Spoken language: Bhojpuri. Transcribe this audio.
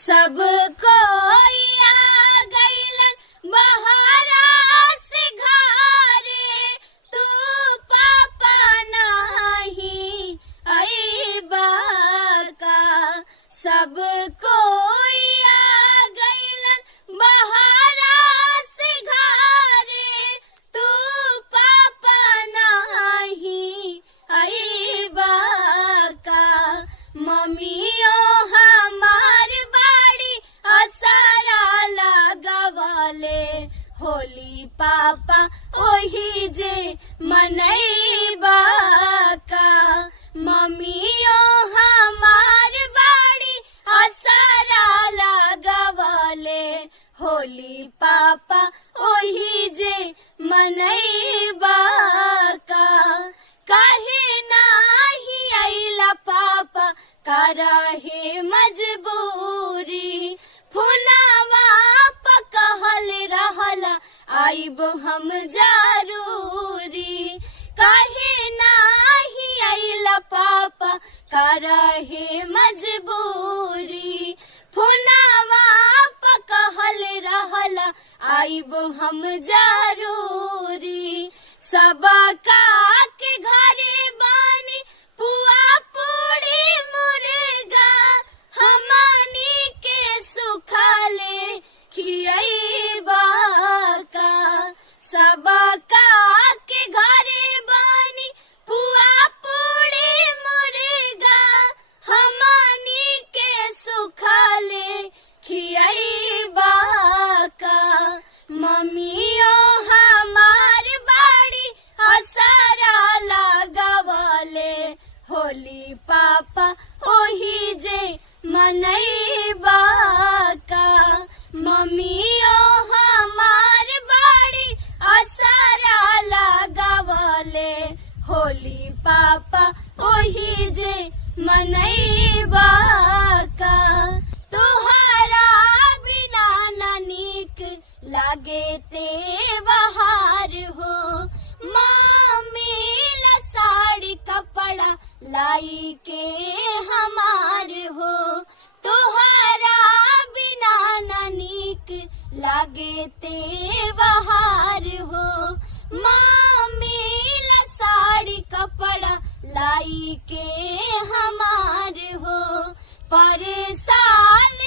सब कोई आ गइलन बहारा से घरे, तू पापा नाही अइबा का। सब कोई आ गइलन बहारा से घरे, तू पापा नाही अइबा का। मम्मियो हमार बाड़ी असरा लगवले, होली पापा ओही जे मनैबा का। मम्मियो हमार बाड़ी असरा लगवले, होली पापा ओही जे मनैबा का। काहे नाही अइला पापा करहे मजबूरी, फोनवा प कहल रहला आइब हम जरूरी। काहे नाही अइला पापा करहे मजबूरी, फोनवा प कहल रहला आइब हम जरूरी। सबका के घरे बानी पुआ पूड़ी मुर्गा, हमनी के सुखाले खियैबा का। सबका के घरे बानी पुआ पूड़ी मुर्गा, हमनी के सुखाले खियैबा का। मम्मियो हमार बाड़ी असरा लगवले, होली पापा ओही जे मनैबा का। मम्मियो हमार बाड़ी असरा लगवले, होली पापा ओही जे मनैबा का। तोहरा बिना ना नीक लागे त्योहार हो, मम्मी ला साड़ी कपड़ा लाई के हमार हो। तोहरा बिना ना नीक लागे त्योहार हो, मम्मी ला साड़ी कपड़ा लाई के हमार हो। पर साल